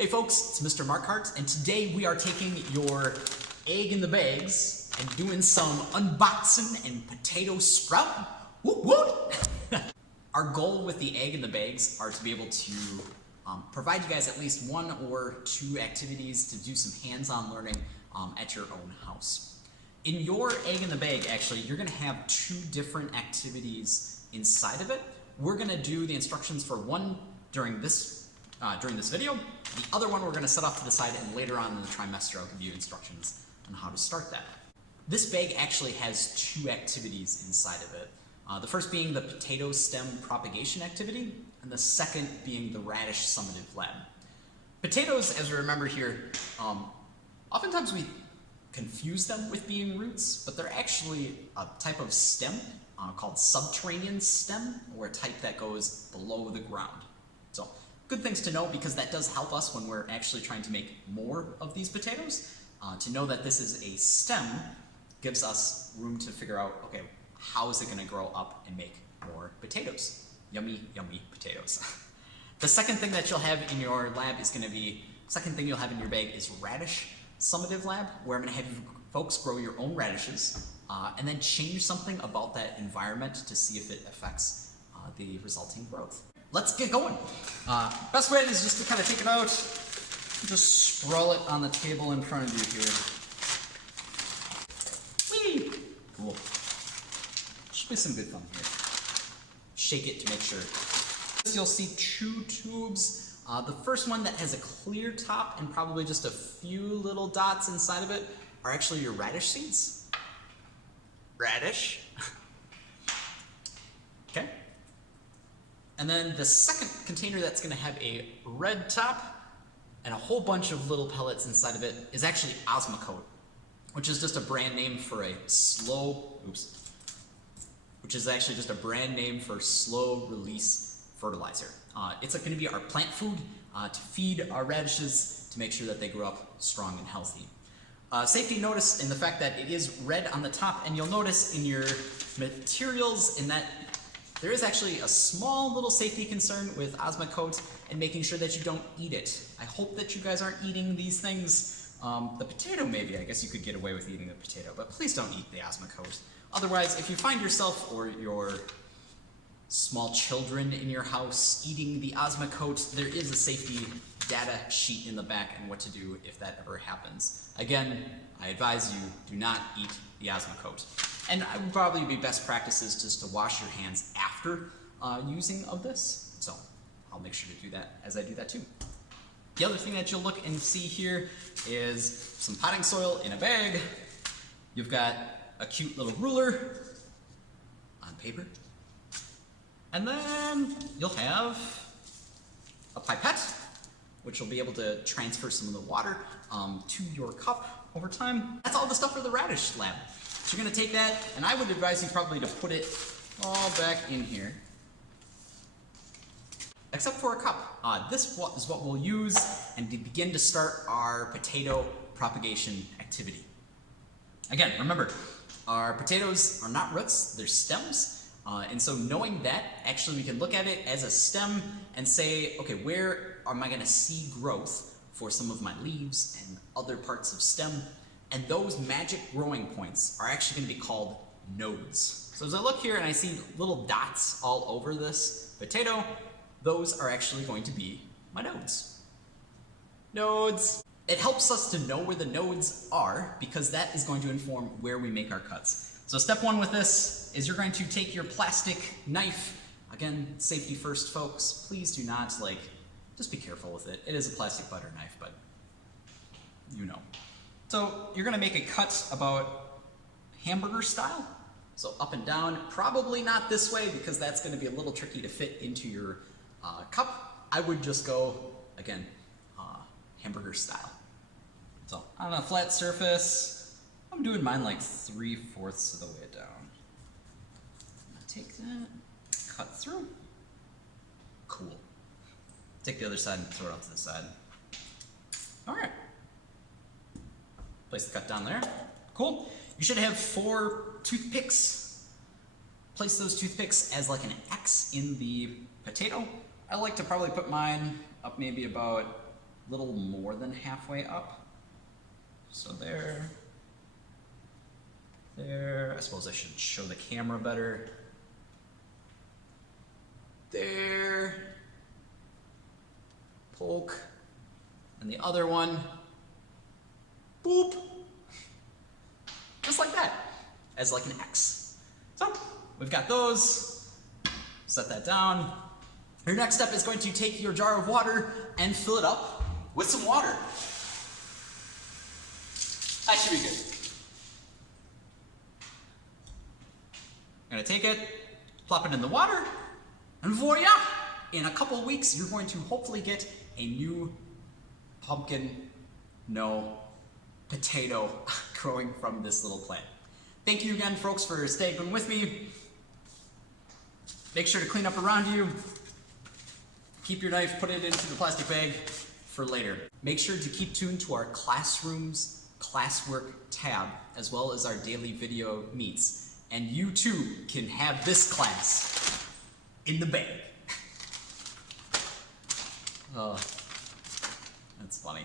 Hey folks, it's Mr. Markhart, and today we are taking your egg in the bags and doing some unboxing and potato sprouting. Whoop whoop! Our goal with the egg in the bags are to be able to provide you guys at least one or two activities to do some hands-on learning at your own house. In your egg in the bag, actually, you're gonna have two different activities inside of it. We're gonna do the instructions for one during this video. The other one we're going to set off to the side, and later on in the trimester I'll give you instructions on how to start that. This bag actually has two activities inside of it. The first being the potato stem propagation activity, and the second being the radish summative lab. Potatoes, as we remember here, oftentimes we confuse them with being roots, but they're actually a type of stem called subterranean stem, or a type that goes below the ground. So, good things to know, because that does help us when we're actually trying to make more of these potatoes. To know that this is a stem gives us room to figure out, okay, how is it going to grow up and make more potatoes? Yummy, yummy potatoes. The second thing that you'll have in your lab is going to be, second thing you'll have in your bag is radish summative lab, where I'm going to have you folks grow your own radishes and then change something about that environment to see if it affects the resulting growth. Let's get going. Best way is just to kind of take it out, just sprawl it on the table in front of you here. Whee! Cool. Should be some good fun here. Shake it to make sure. You'll see two tubes. The first one that has a clear top and probably just a few little dots inside of it are actually your radish seeds. Radish. Okay. And then the second container that's going to have a red top and a whole bunch of little pellets inside of it is actually Osmocote, which is just a brand name for a slow release fertilizer. It's going to be our plant food to feed our radishes to make sure that they grow up strong and healthy. Safety notice in the fact that it is red on the top, and you'll notice in your materials in that there is actually a small little safety concern with Osmocote and making sure that you don't eat it. I hope that you guys aren't eating these things. The potato maybe, I guess you could get away with eating the potato, but please don't eat the Osmocote. Otherwise, if you find yourself or your small children in your house eating the Osmocote, there is a safety data sheet in the back and what to do if that ever happens. Again, I advise you, do not eat the Osmocote. And it would probably be best practices just to wash your hands after using of this. So I'll make sure to do that as I do that too. The other thing that you'll look and see here is some potting soil in a bag. You've got a cute little ruler on paper. And then you'll have a pipette, which will be able to transfer some of the water to your cup over time. That's all the stuff for the radish lab. So you're going to take that, and I would advise you probably to put it all back in here, except for a cup. This is what we'll use and to begin to start our potato propagation activity. Again, remember, our potatoes are not roots, they're stems. And so knowing that, actually we can look at it as a stem and say, okay, where am I going to see growth for some of my leaves and other parts of stem? And those magic growing points are actually going to be called nodes. So as I look here and I see little dots all over this potato, those are actually going to be my nodes. Nodes. It helps us to know where the nodes are because that is going to inform where we make our cuts. So step one with this is you're going to take your plastic knife. Again, safety first, folks. Please do not, just be careful with it. It is a plastic butter knife, but you know. So you're going to make a cut about hamburger style. So up and down, probably not this way because that's going to be a little tricky to fit into your cup. I would just go, again, hamburger style. So on a flat surface, I'm doing mine like 3/4 of the way down. I'm going to take that, cut through. Cool. Take the other side and throw it out to the side. All right. Place the cut down there. Cool. You should have 4 toothpicks. Place those toothpicks as like an X in the potato. I like to probably put mine up maybe about little more than halfway up. So there. There. I suppose I should show the camera better. There. Poke. And the other one. Boop. Just like that. As like an X. So, we've got those. Set that down. Your next step is going to take your jar of water and fill it up with some water. That should be good. I'm gonna take it, plop it in the water, and voila! In a couple of weeks, you're going to hopefully get a new pumpkin, no, potato growing from this little plant. Thank you again, folks, for staying with me. Make sure to clean up around you. Keep your knife, put it into the plastic bag for later. Make sure to keep tuned to our classrooms, classwork tab, as well as our daily video meets. And you too can have this class in the bag. Oh, that's funny.